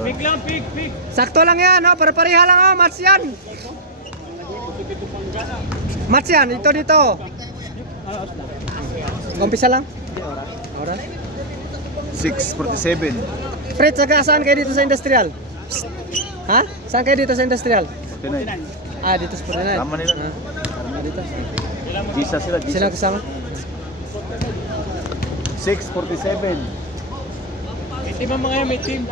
Pig lang, pig. Sakto lang yan, oh. Para-pareha lang, oh. Match yan. Match yan. Ito dito. Kumpisa lang. Oras. 6:47. Fred, saan kayo dito sa industrial? Psst. Ha? Saan kayo dito sa industrial? 49. Ah, dito sa 49. Tama nila. Dito. Gisa sila. Sino kasama? 6:47. May team ang mga yan, may team.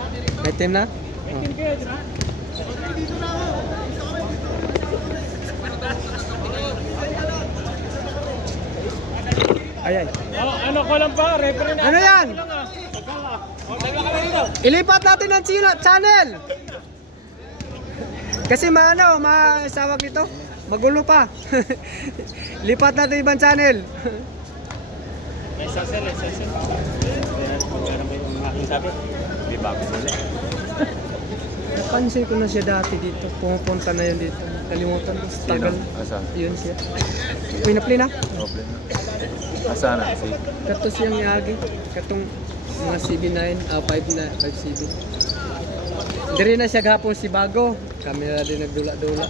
May team na? May team kayo, di ba? Ay, ay. Ano ko lang pa, referee na. Ano yan? Dalawa kami dito. Ilipat natin ang channel. Kasi masawag nito. Magulo pa. Lipat natin ibang channel. May sasel. Magkano ba yung aking sabi? May bago sila. Napansin ko na siya dati dito. Pumupunta na yun dito. Kalimutan ko. Tagal. Asan? Yun siya. Pinapli na. Problem na. Asan na? Si Kato siyang yagi. Katong mga CB9, 5CB. Diri na siya gapon si Bago. Kami na din nagdula-dula.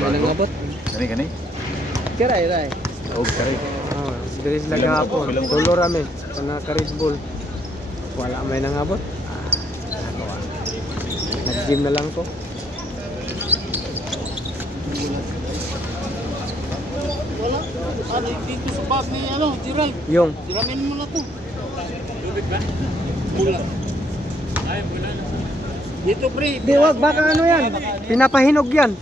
May nangabot. Kani. Kiray. Og kare. Diri sila gapon. Tulo rami. Kana ka Red Bull. Wala may nangabot. Nag-gym na lang ko. Wala. Ano, dito sa bag ni, Gerald. Yung. Siramin mo na to. Tubig ba? Mula. Ay, mula. Dito, pre. Di wag, baka ano yan? Pinapahinog yan.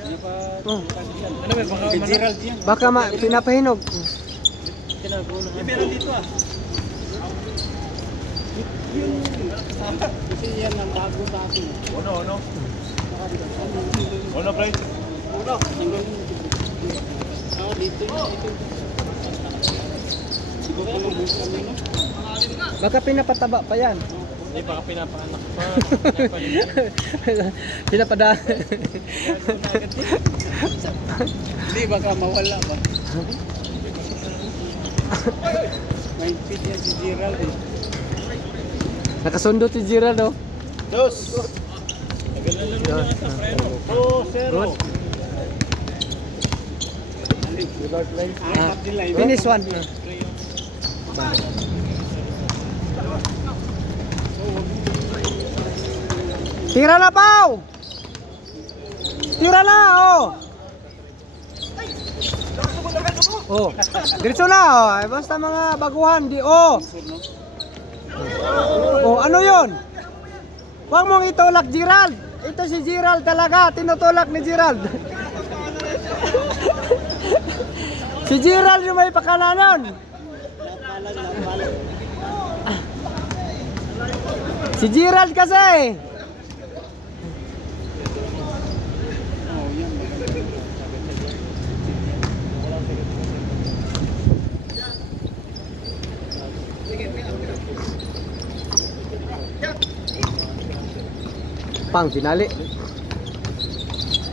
Oh. Ano ba, baka Gerald yan. Baka pinapahinog. Meron dito Kasi yan ang bago sa akin. Ano, pre? Uno. Dito yun. Siguro kung mag-book kami, no? Baka pinapataba pa yan. Hindi, baka pinapaanak pa. Pinapada. Hindi, baka mawala ba? May feed yan si Gerald eh. Nakasundo si Gerald, oh. Dos. Tagalan lang naman sa preno. 2-0. Finish one. Tira na, Pao! Tira na, oh! Oh, diretso na, oh. Ay, basta mga baguhan, di, oh! Oh, ano yun? Huwag mong itulak, Gerald! Ito si Gerald talaga, tinutulak ni Gerald. Si Gerald yung may pakalanan. Si Gerald kasi. Pang finali.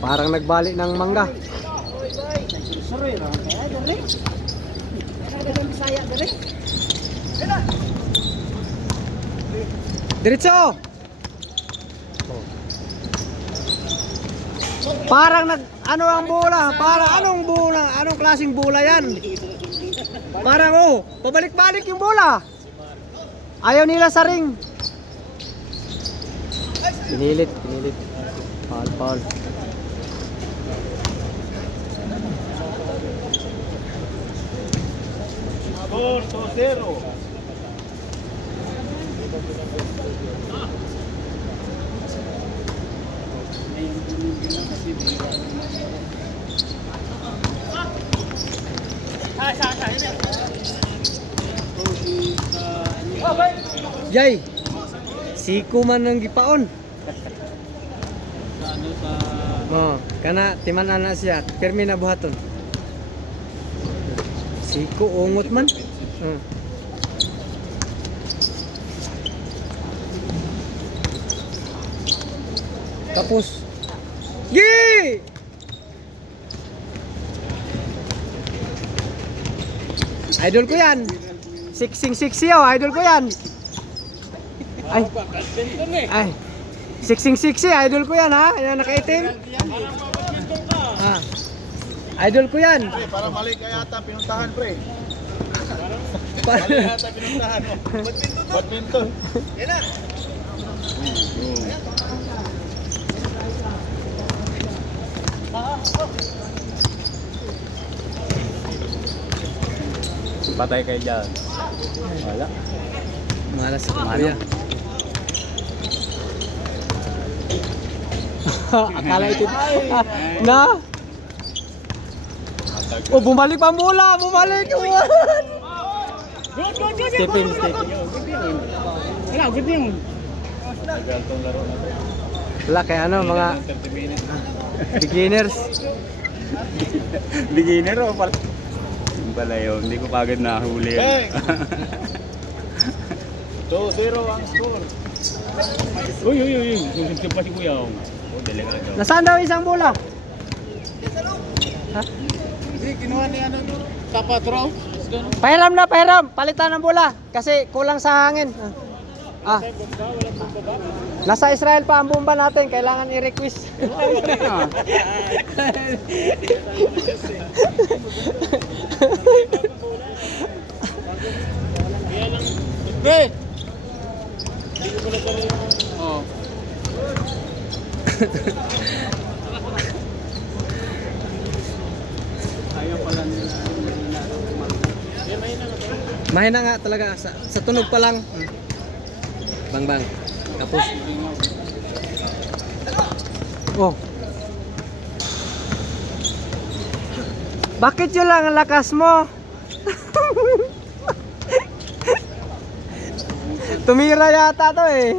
Parang nagbali ng mangga. Diretso. Parang ano ang bola? Para anong bola? Anong klaseng bola 'yan? Parang pabalik-balik yung bola. Ayaw nila sa ring. Pinilit. Foul. Gol, 2-0. Jay. Siko man ang gipaon. Kana timan ana siya, permi na buhaton. Siko ungot man. Tapos Gi! Idol ko yan. Siksing siksi idol ko yan. Ay. Ay. Siksing-siksi, idol ko yan ha. Yan nakaitim. Ah. Idol ko yan. Pre, parang mali kaya yata pinuntahan, pre. Pa- Mali yata pinuntahan mo. Badminton. Yan na. Patay kayo dyan. Wala. Malas ako kuya. Akala itim. Na? Oh, bumalik pa mula. Bumalik. Stephen. Wala, good yun. Tagal tong laro na to. Wala kaya ano, mga 30 minutes. beginners. Beginner o pala? Yung pala yun, hindi ko pagod nahuli yun. Hey! 2-0 ang score. Uy, uy, uy, susubsub pa si Kuya. Oh, delikado. Nasaan daw isang bola? Ha? Hindi, kinuha niya ano, Tapatraw. Pahiram na, pahiram. Palitan ng bola. Kasi kulang sa hangin. Ah. Nasa Israel pa ang bomba natin. Kailangan i-request. Hey! Oh. Ayaw pala nila. Mahina nga talaga. Sa tunog pa lang. Bang bang. Tapos. Oh. Bakit yun lang ang lakas mo? Tumira yata to eh.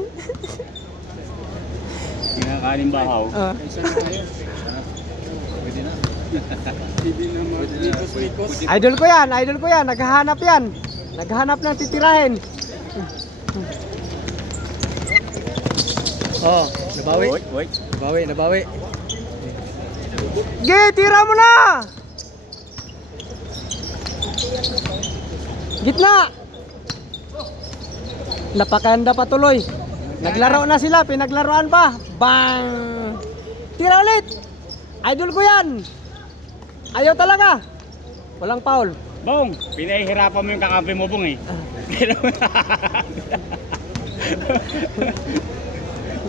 Kinakanin bahaw. Ah. Pwede na. Idol ko yan, naghahanap yan. Naghahanap ng titirahin. Oh, nabawi. Wait. Nabawi. Ge, tira mo na! Gitna! Napakanda pa tuloy. Naglaro na sila, pinaglaruan pa. Bang! Tira ulit! Idol ko yan! Ayaw talaga! Walang foul. Bong, pinahihirapan mo yung kakampi mo, Bong eh.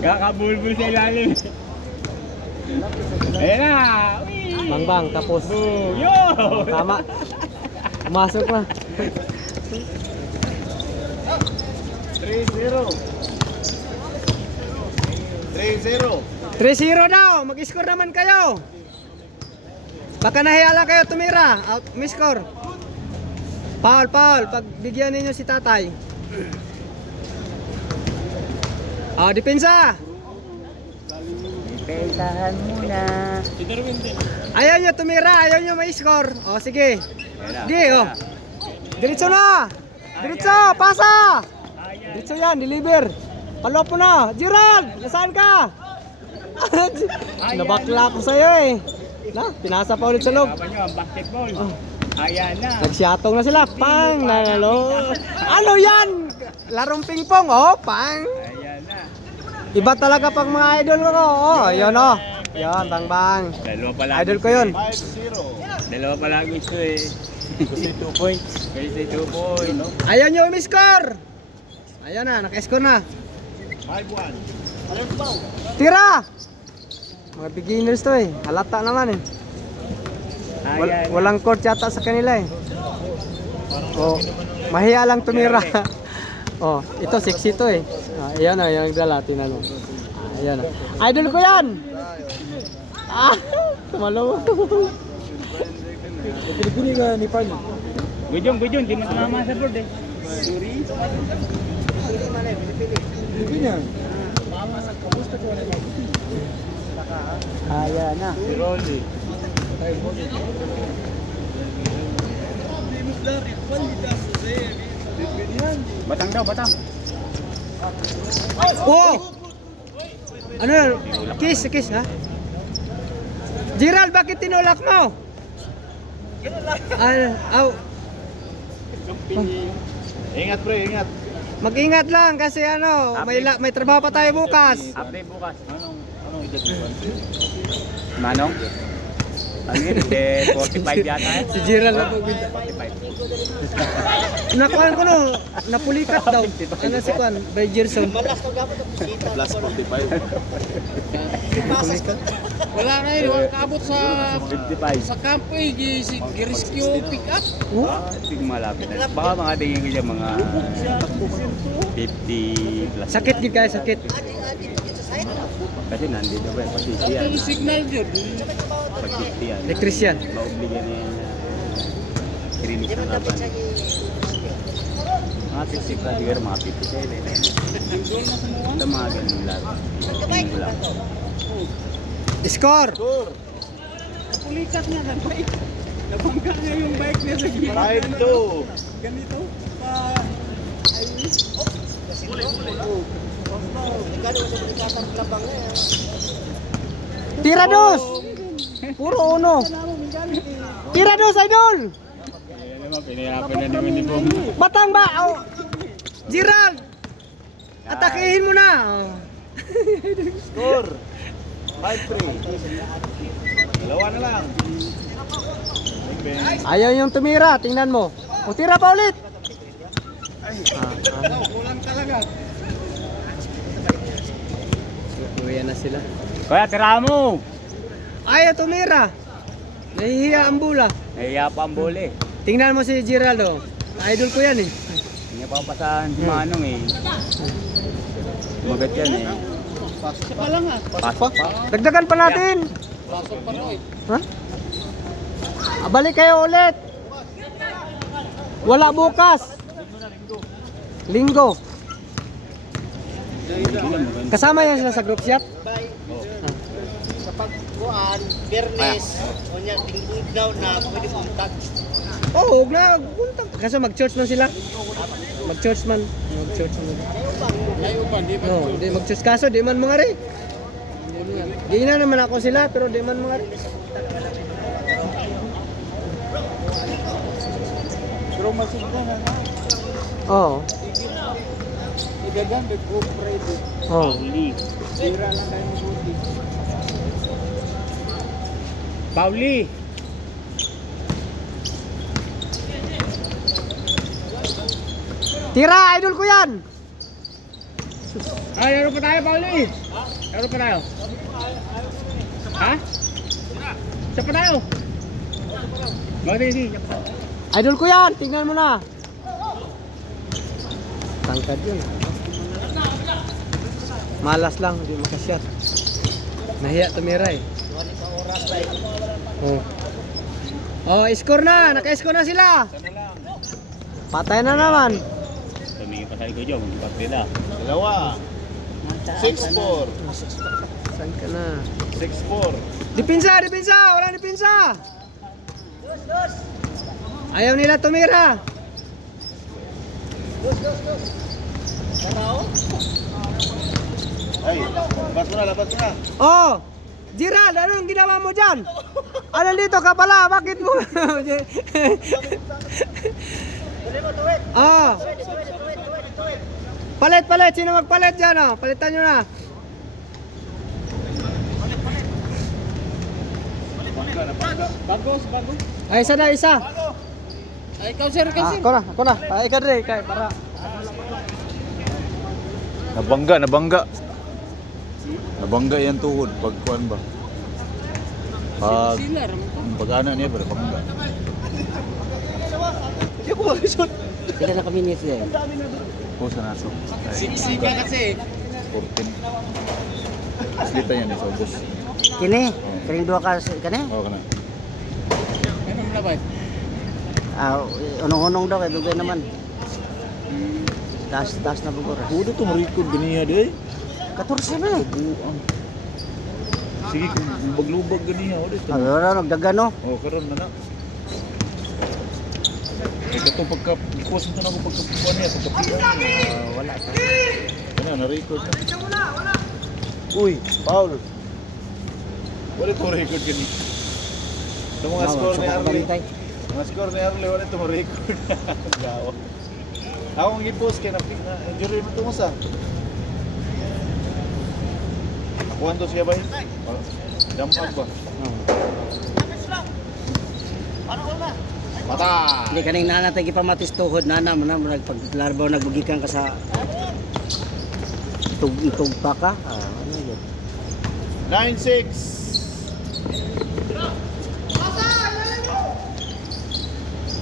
Kakabulbul sa ilalim. Ayan na! Uy! Bang bang, tapos. Oh, yo! Tama. Pumasok na. 3-0. 3-0 daw, mag-score naman kayo. Baka nahiya lang kayo tumira. Out, miss-score. Foul. Pagbigyan ninyo si tatay. Depensa. Depensahan muna. Ayaw nyo tumira, ayaw nyo may-score. Sige. Sige, Diretso na. Diretso, pasa. Diretso yan, deliver. Palop mo na. Gerald, nasaan ka? Nabakla ko sa'yo eh. Pinasa pa ulit sa loob. Kapan nyo ang basketball. Ayan na. Nagsyatong na sila. Pang, nanalo. Ano yan? Larong pingpong, pang. Ayan na. Iba talaga pag mga idol ko. Yun Yan, bang. Dalawa pala. Idol ko yun. 5-0. Dalawa pala gusto eh. Kasi 2 points. Kasi 2 points. Ayaw nyo umiscore. Ayan na, naka-score na. 5-1. Tira! Mga beginners to eh. Halata naman eh. Ayan. Walang court yata sa kanila eh. Mahiya lang tumira. Ito sexy to eh. Ayan na, yung dala, tinalo. Ayan na. Idol ko yan! Tumalo. Pili-pili ka ni Parlo. Gujong, di mo tumama sa board eh. Ayan na. Si Rolly. Batang. Ano yan? Kiss ha? Gerald, bakit tinulak mo? Ingat pre, ingat. Mag-ingat lang kasi ano, may trabaho pa tayo bukas. Update bukas. Anong edad mo? Manong? Ano yun? 45 yata eh. Si Gerald na po. 45. Nakuhan ko no, napulikat daw. Ano si Kwan? By Gerson. Plus 45. Wala na yun, wala kaabot sa 55. sa kampo eh, gi-rescue pick up. Sige malapit na. Baka mga tingin ko dyan mga 50 plus. Sakit gid kaya sakit. Kasi nandito ba, pati siya. Ang signal yun. Pag 50 yan. Electrician. Maobligyan na yan na kirinis ng laban. Mga 50 plus, siguro mga 57. Ito mga ganun lang. Tingin ko lang. Score. Pulikat na ng bike. Nabangga niya yung bike niya sa gilid. 5-2. Ganito pa. Tira dos. Puro uno. Tira dos, idol. Ayan naman, pinahirapan na naman ni Bong. Batang ba? Oh. Gerald. Atakihin mo na. Oh. Score. 5-3. Dalawa na lang. Ayaw yung tumira, tingnan mo. O tira pa ulit. Kulang talaga. Uwi na sila. Kaya tira mo! Ayaw tumira. Nahihiya ang bula. Nahiya pa ang bole. Tingnan mo si Gerald oh. Idol ko yan eh. Hindi pa pasahan si Manong eh. Tumagat yan eh. Pasok pa lang ah. Pasok pa. Dagdagan pa natin. Pasok pa rin. Ha? Balik kayo ulit. Wala bukas. Linggo. Kasama yan sila sa group chat? Kapag kuan, Bernes, o niya, tingkod daw na pwede puntag. Oo, huwag na. Puntang. Kaso mag-church man sila. Mag-church man. Mag-church man. Layo pa, di ba? No, di mag-church. Kaso di man mga rin. Di na naman ako sila, pero di man mga rin. Pero masigla na na. Oo. Igagan, go Friday. Oo. Sira lang tayo mabuti. Pauli! Tira, idol ko yan. Ay, laro pa tayo, Pauli! Laro pa tayo. Ha? Siya pa tayo. Sige. Idol ko yan, tingnan mo na. Tangkad yun. Malas lang, hindi makasyat. Nahiya tumira eh. Oh. Oh, score na. Naka-score na sila. Patay na naman. Tumingin pa sa likod yun, magpapila. Dalawa. 6-4. Saan ka na? 6-4. Dipinsa! Wala dipinsa! Ayaw nila tumira. Ay, labas mo na. Oh! Gerald, anong ginawa mo dyan? Ano dito ka pala? Bakit mo? Ah. Palit. Sino magpalit dyan? Oh? Palitan nyo na. Bagos. Ay, isa na, isa. Ay, ikaw sir, Ako na. Ikaw rin, para. Nabangga yan tuhod. Pagkuhan ba? Sila, raman ka. Pag-ana niya, pero bangga. Sila na kami niya siya. Pusa na so. Siksika kasi. 14. Slita yan sa ubos. Kini, kaling dua ka kani? Oo ka na. Ano mo labay? Unong-unong daw kay dugay naman. Tas na bugor. Udo to marikod ganiya di ay. 14 na eh. Buang. Sige, kung lubag-lubag ganiya. Ano nagdagano? Oo, karon na na. Ito pagka-ipos mo na ako pagkapuan niya. Pagkapian. Wala ka. Ano, na-record na. Uy, Paul. Wala ito record gani. Ito mga score ni Arley. Mga score ni Arley, wala ito record. Gawa. Ako ang i-post kaya na-injury mo ito mo sa. Nakuhan to siya ba yun? Dampag ba? Mata! Hindi kaning nanatay ipamatis tuhod nana mo na nagpaglarbaw nagbugikan ka sa tug pa ka. Ano yun? 9-6.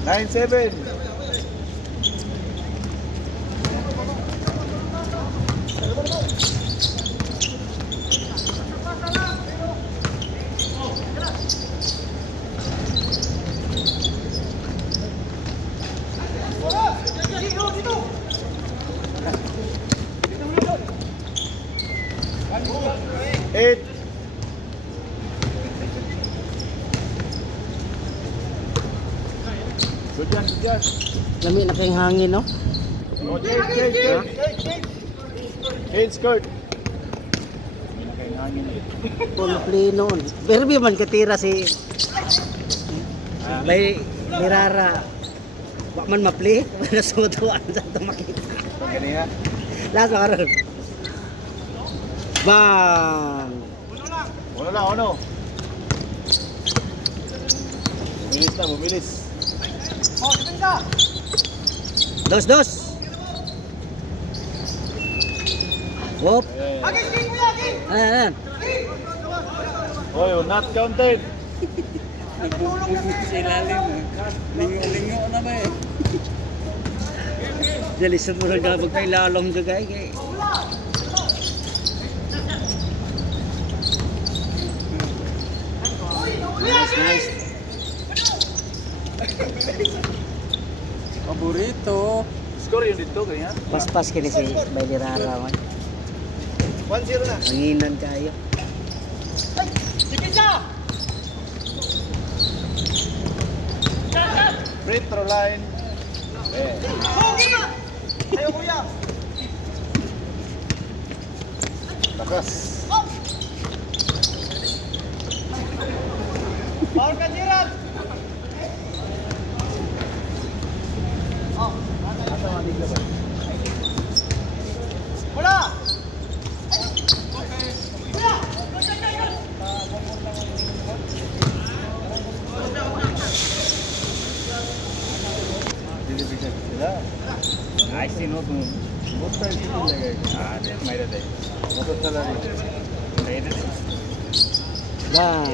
9-7. Eight. Good yan, good yan. Lami na kayong hangin, no? Oh, change skirt. Hindi na kayong hangin eh. Full play noon. Pero di man katira si Bay Mirara. Wa man ma-play, nasutuan sa ito makita. So, ganyan. Last makaroon. Bang! Wala na, ano? Bumilis na, bumilis. Dos. Whoop. Ayan. Oh, not counted. Nagbubugit sa ilalim. Lingo-lingo na ba eh. Dali sa mura gabag kay lalong jagay kay. Nice. Paborito. Score yun dito, ganyan. Pas kini si Bailirara man. 1-0 na. Manginan kayo. Free throw line. Ayo kuya. Lakas. Bawal ka Gerard. Wala. I see no to. Both sides will lagay. Then maira day. Motor salary. Bang!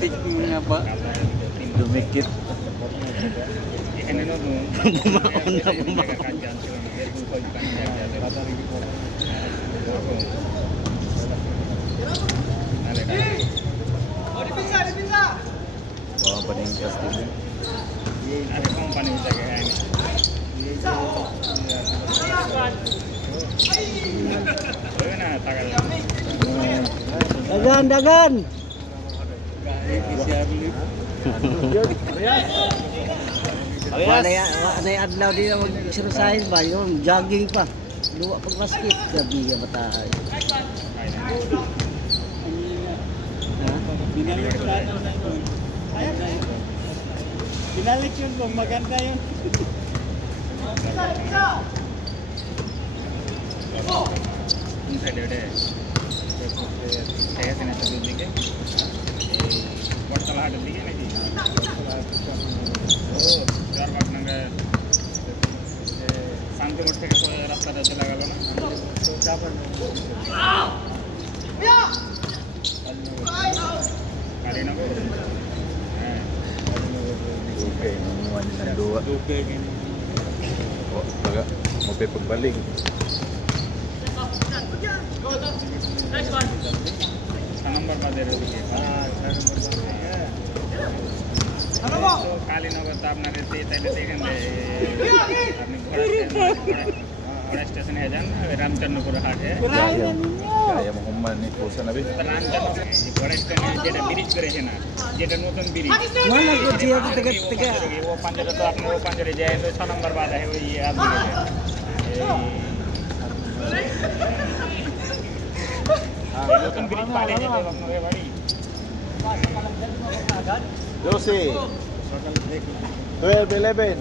Tik nga ba? Dumikit. Ano no to? Bumaon na bumaon. Bawa pa din Castillo. Ada company bisa kayak ini. Bagaimana tagal? Dagan! Wala yung adlaw din na mag-exercise ba? Yun, jogging pa. Luwa pag basket. Gabi ka bataay. Binalik yun kung maganda yun. Unsa dia deh. Saya sini satu dikit. Portal ada dikit lagi. Oh, चार बार नंगे शांति मोड़ के कोई रास्ता दे चला गया ना तो क्या पर kali na ko Okay, namuhan ng dua. duke gini Oh, baga. Mupay pagbaling. sa number pa dere dikit Ano mo? तो काली नगर तो आपने रहते ही तैले देखें दे आपने बड़ा स्टेशन है जान रामचंद्रपुर हाट है Kaya mo kuman ni Pusa na bi. Ramchandra बड़ा स्टेशन है जेटा ब्रिज करे है ना जेटा नूतन bridge Mana ko siya tiga वो पंजरे तो आपने वो पंजरे जाए तो 6 नंबर बाद है वो ये आप नूतन ब्रिज पाले जाते वक्त में बड़ी Josie. 12, 11.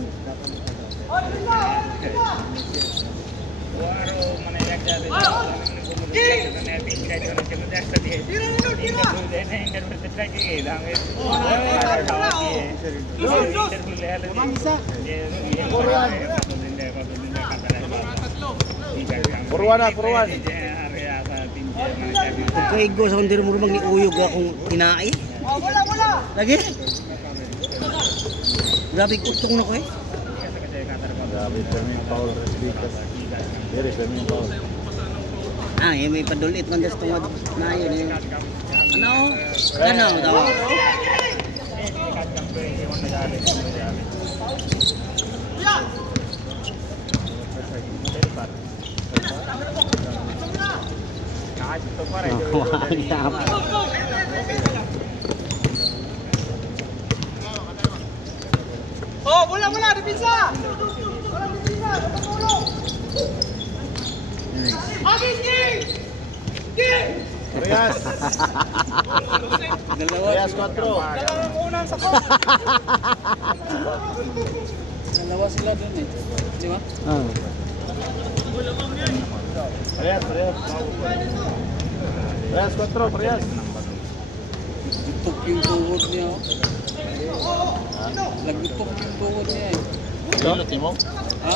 वारो मने एक जाते ने तीन का जो चलो जाता है इंटरव्यू देने इंटरव्यू से ट्राई किए दांगे इंटरव्यू ले ले ये Purwan na, purwan. Pagkaigo sa kundir mo rumang niuyog akong tinai. Lagi? Grabe kutong na ko eh. Grabe, Fermin Paul Rodriguez. Very Fermin Paul. Ah, may padulit man das tungod na yun eh. Ano daw? Oh, bola, depensa. Bola depensa, datang dulu. Habis, King. Parehas. Parehas 4. Dalawang unang sakop. Dalawa sila dun eh. Di ba? Ah. Parehas, parehas. Parehas 4, parehas. Gutok yung tuhod niya. Nagutok yung tuhod niya eh. Ano timo? Ha?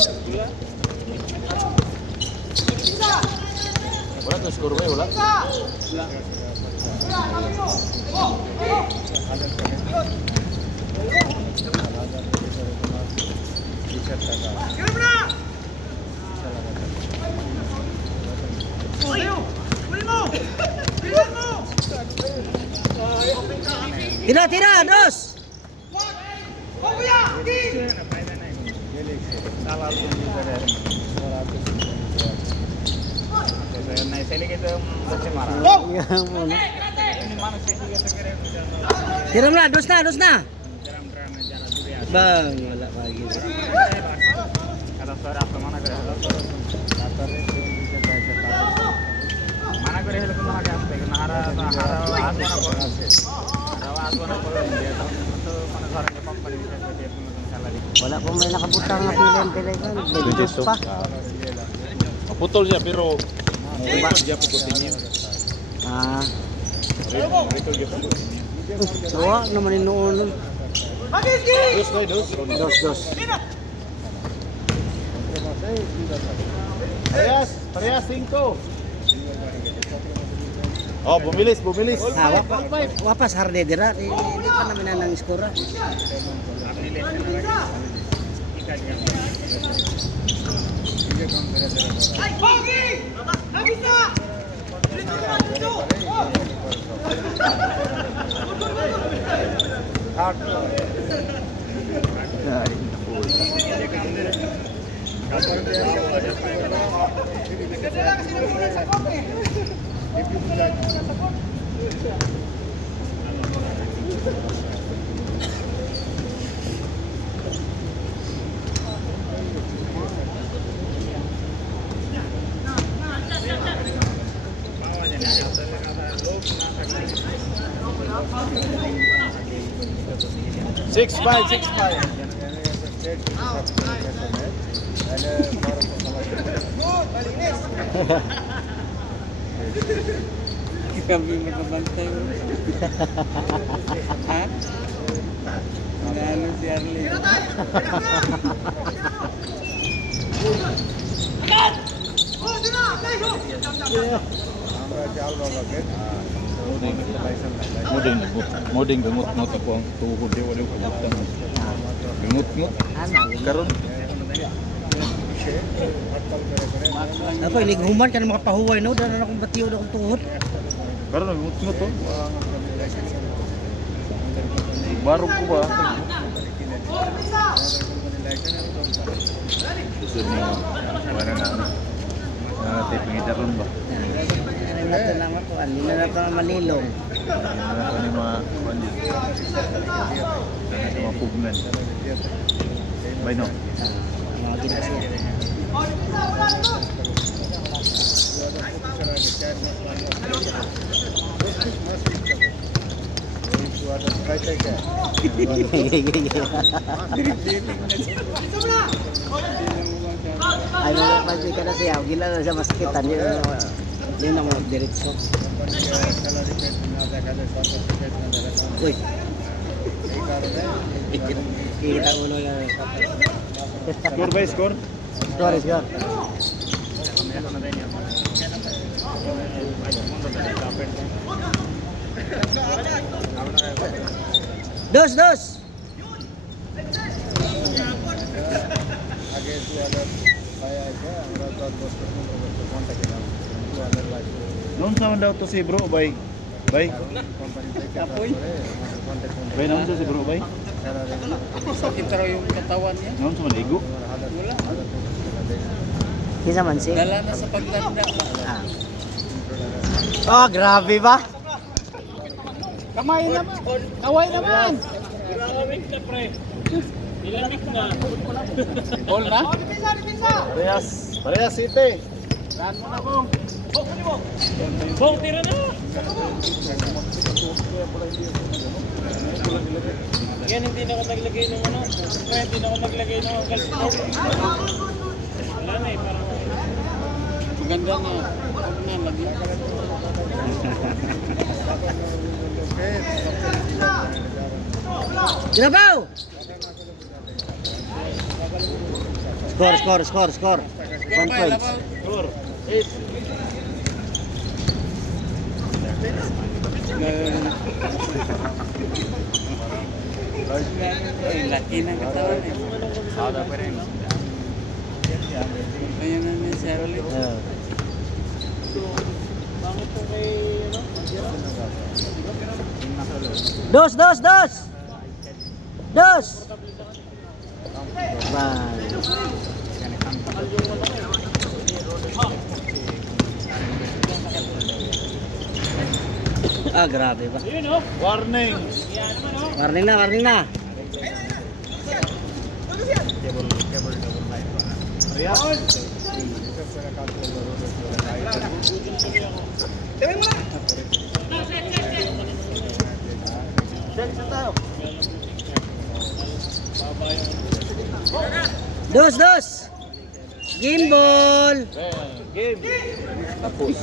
Wala to score ba? Wala. Tira, dos. Tira mo na, dos na. Bang, wala lagi. mana करे हेलो कुना के आस्ते ना हारा आज बना पड़े आज बना पड़े तो माने घर के पंप पड़ी है salary Wala po may nakabutang na pilihan kan. Bentos pa. Maputol siya pero iba siya pututin niya. Ah, Ito siya pututin niya. tuwa naman inoon. Dos. Parehas 5. Oh, bumilis. Ah, wapas harde dira. Di pa namin nang skora. अपने ले kita diam Six five. Kami makabantay mo. Ha? Ano si Arlie? Moding ngut ako ang tuhod di wala ko butang. Ngut karon. Apa ini human kan makapahuway no dan akong batiyo akong tuhod. Karon ngut to. Baru ko ba? Susud niya. Wala na. Hindi na nato malilong. Ano ni mga mga pugnan. Bay no. Mga gina siya. Ay mga pagdi ka na siya. Gila na siya maskitan. Yun ang mga diretso. Uy. Kita ulo na. Score by score. Score, score. Dos, dos. Noon sa man daw to si bro bay. Bay. Apoy. Bay noon sa si bro bay. Sakit raw yung katawan niya. Noon sa man ligo. Wala. Kisa man si. Dala na sa pagtanda. Ah. Oh, grabe ba? Kamay naman. Kaway naman. Ball na? Parehas City. Saan mo na, Bong? Bong, tira na! Yan, hindi na ako naglagay ng ano. Kaya hindi na ako naglagay ng kalsito. Wala na eh, parang... Maganda na. Huwag na, lagi. Kinabaw! Score. 1 point. Ay, laki ng katawan eh. Ada pa rin. Ayun na ni Sir ulit. Dos. Bye. Ah, grabe ba? Warning. Warning na. Dos. Gimbal. Game. Tapos.